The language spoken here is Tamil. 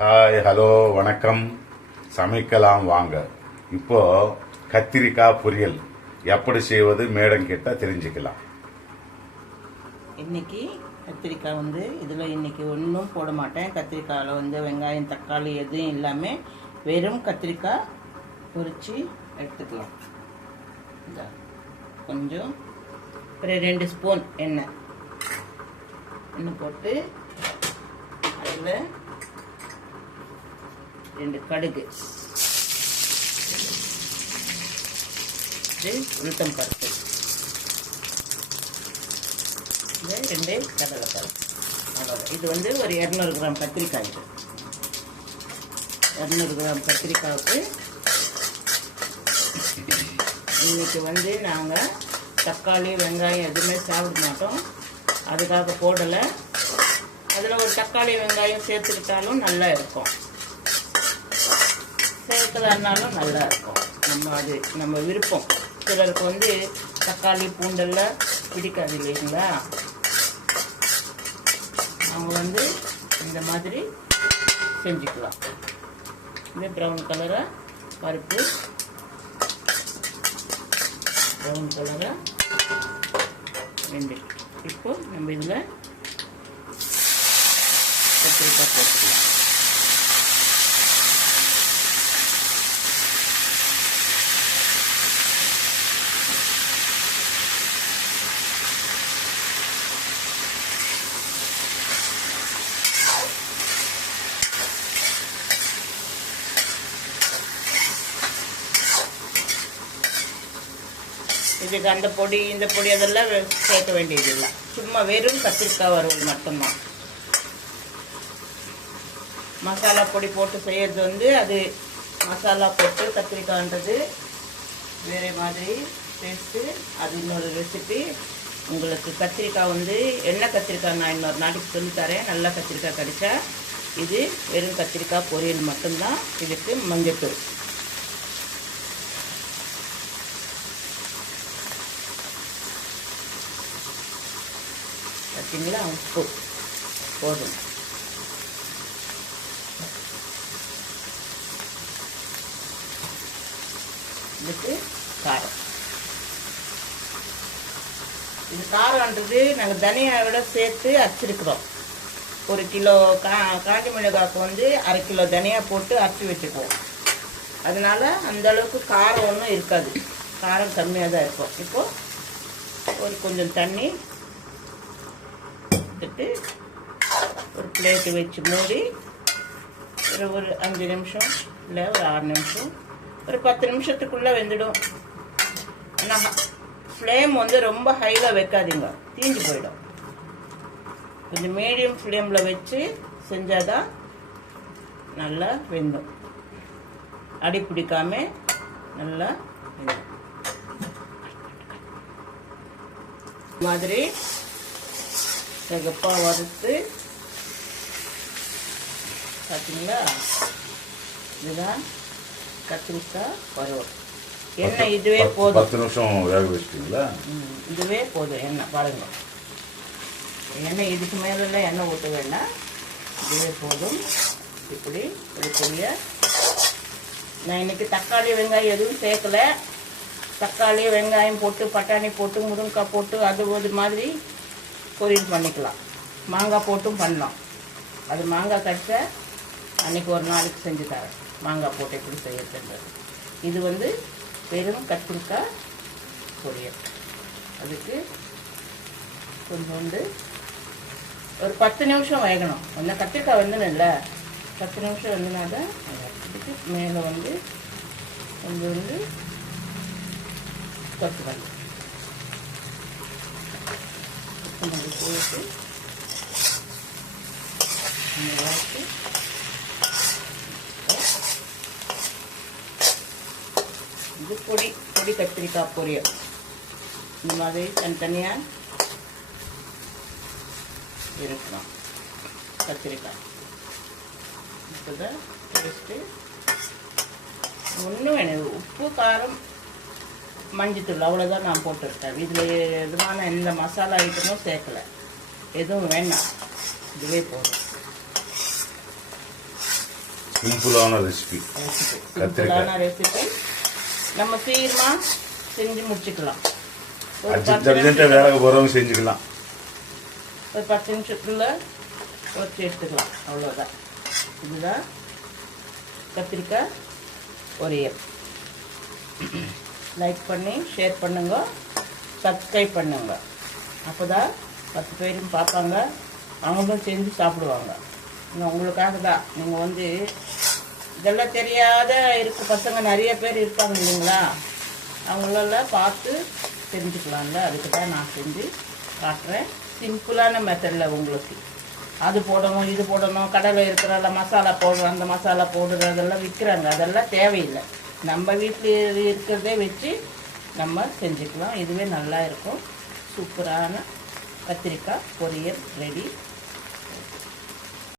ஹாய் ஹலோ வணக்கம். சமைக்கலாம் வாங்க. இப்போ கத்திரிக்காய் பொரியல். எப்படி செய்வது மேடம் கேட்டால் தெரிஞ்சுக்கலாம். இன்னைக்கு கத்திரிக்காய் வந்து இதில் இன்னைக்கு ஒன்றும் போட மாட்டேன். கத்திரிக்காயில் வந்து வெங்காயம் தக்காளி எதுவும் இல்லாமல் வெறும் கத்திரிக்காய் பொரிச்சு எடுத்துக்கலாம். கொஞ்சம் ஒரு ரெண்டு ஸ்பூன் எண்ணெய். எண்ணெய் போட்டு அதில் ரெண்டு கடுகு. இது உளுத்தம் பருப்பு. இது ரெண்டு கடலைப்பருப்பு. அவ்வளோதான் இது வந்து ஒரு இரநூறு கிராம் கத்திரிக்காய் இரநூறு கிராம் கத்திரிக்காய்க்கு இன்னைக்கு வந்து நாங்கள் தக்காளி வெங்காயம் எதுவுமே சாப்பிட மாட்டோம். அதுக்காக போடலை. அதில் ஒரு தக்காளி வெங்காயம் சேர்த்துக்கிட்டாலும் நல்லா இருக்கும். சேர்க்கலன்னாலும் நல்லா இருக்கும் நம்ம அது நம்ம விருப்பம். சிலருக்கு வந்து தக்காளி பூண்டெல்லாம் பிடிக்காது இல்லைங்களா? அவங்க வந்து இந்த மாதிரி செஞ்சுக்கலாம். இது ப்ரௌன் கலராக பருப்பு. ப்ரௌன் கலராக ரெண்டு இப்போ நம்ம இதில் கத்திரிக்காய் போட்டுக்கலாம். இதுக்கு அந்த பொடி இந்த பொடி அதெல்லாம் சேர்க்க வேண்டியதில்லை. சும்மா வெறும் கத்திரிக்காய் வறுவல் மட்டும்தான். மசாலா பொடி போட்டு செய்கிறது வந்து அது மசாலா போட்டு கத்திரிக்காய்ன்றது வேறு மாதிரி டேஸ்ட்டு அது இன்னொரு ரெசிபி உங்களுக்கு கத்திரிக்காய் வந்து என்ன கத்திரிக்காய் நான் இன்னொரு நாளைக்கு சொல்லித்தரேன் நல்லா கத்திரிக்காய் கிடைச்சா இது வெறும் கத்திரிக்காய் பொரியல் மட்டும்தான். இதுக்கு மஞ்சத்தூள். பார்த்தீங்களா உப்பு. போதும். இதுக்கு காரம். இது காரம்ன்றது நாங்கள் தனியாவோட சேர்த்து அரைச்சிருக்கிறோம் ஒரு கிலோ கா காஞ்சி மிளகாய்க்கு வந்து அரை கிலோ தனியா போட்டு அரைச்சி வச்சுக்குவோம். அதனால அந்த அளவுக்கு காரம் ஒன்றும் இருக்காது. காரம் கம்மியாக தான் இருக்கும். இப்போது ஒரு கொஞ்சம் தண்ணி எடுத்துட்டு ஒரு பிளேட்டு வச்சு மூடி ஒரு ஒரு அஞ்சு நிமிஷம் இல்லை ஒரு ஆறு நிமிஷம் ஒரு பத்து நிமிஷத்துக்குள்ளே வெந்துடும். ஆனால் ஃப்ளேம் வந்து ரொம்ப ஹையில் வைக்காதீங்க. தீஞ்சு போயிடும். கொஞ்சம் மீடியம் ஃப்ளேமில் வச்சு செஞ்சாதான் நல்லா வெந்தும் அடி பிடிக்காம நல்லா வெந்தும் மாதிரி சிகப்பாக வறுத்து பார்த்தீங்களா இதுதான் கத்திரிக்காய் வறுவல் எண்ணெய் இதுவே போதும். பத்து நிமிஷம் வேக வச்சிட்டீங்களா? இதுவே போதும் எண்ணெய். பாருங்க. எண்ணெய் இதுக்கு மேலெல்லாம் எண்ணெய் ஊற்ற வேண்டாம். இதுவே போதும். இப்படி ஒரு பெரிய நான் இன்னைக்கு தக்காளி வெங்காயம் எதுவும் சேர்க்கல. தக்காளி வெங்காயம் போட்டு பட்டாணி போட்டு முருங்கைக்காய் போட்டு அது ஒரு மாதிரி பொரியல் பண்ணிக்கலாம். மாங்காய் போட்டும் பண்ணலாம். அது மாங்காய் கடிச்சா அன்னைக்கு ஒரு நாளைக்கு செஞ்சு தரேன். மாங்காய் போட்டு எப்படி செய்யறதுன்றது. இது வந்து வெறும் கத்திரிக்காய் பொரியல். அதுக்கு கொஞ்சோண்டு ஒரு பத்து நிமிஷம் வேகணும். அந்த கத்திரிக்காய் வெந்தனில்ல பத்து நிமிஷம் வெந்தினா தான் இதுக்கு மேலே வந்து கொஞ்சோண்டு கொத்தமல்லி கொத்தமல்லி போட்டு இந்த இது பொடி பொடி கத்திரிக்காய் பொரியல். இந்த மாதிரி தனித்தனியாக இருக்கலாம் கத்திரிக்காய். இப்போதான் டேஸ்ட்டு ஒன்றும் வேணும். உப்பு காரம் மஞ்சத்தூள். அவ்வளோதான் நான் போட்டிருக்கேன். இதில் எதுவான எந்த மசாலா ஐட்டமும் சேர்க்கல. எதுவும் வேண்டாம். இதுவே போதும். சிம்பிளான ரெசிபி. சிம்பிளான ரெசிபி நம்ம சீக்கிரமா செஞ்சு முடிச்சுக்கலாம். ஒரு வேலை போகிறவங்க செஞ்சுக்கலாம். ஒரு பத்து நிமிஷத்துக்குள்ள பொரிச்சு எடுத்துக்கலாம். அவ்வளோதான் இதுதான் கத்திரிக்காய் பொரியல். லைக் பண்ணி ஷேர் பண்ணுங்க. சப்ஸ்கிரைப் பண்ணுங்க. அப்போ தான் பத்து பேரும் பார்ப்பாங்க. அவங்களும் செஞ்சு சாப்பிடுவாங்க. இன்னும் உங்களுக்காக தான். நீங்கள் வந்து இதெல்லாம் தெரியாத இருக்க பசங்க நிறைய பேர் இருப்பாங்க இல்லைங்களா? அவங்களெல்லாம் பார்த்து தெரிஞ்சுக்கலாம்ல. அதுக்கு தான் நான் செஞ்சு காட்டுறேன். சிம்பிளான மெத்தடில் உங்களுக்கு. அது போடணும் இது போடணும் கடலை இருக்கிற மசாலா போடுற அந்த மசாலா போடுறதெல்லாம் விற்கிறாங்க. அதெல்லாம் தேவையில்லை. நம்ம வீட்டில் இருக்கிறதே வச்சு நம்ம செஞ்சுக்கலாம். இதுவே நல்லா இருக்கும். சூப்பரான கத்திரிக்காய் பொரியல் ரெடி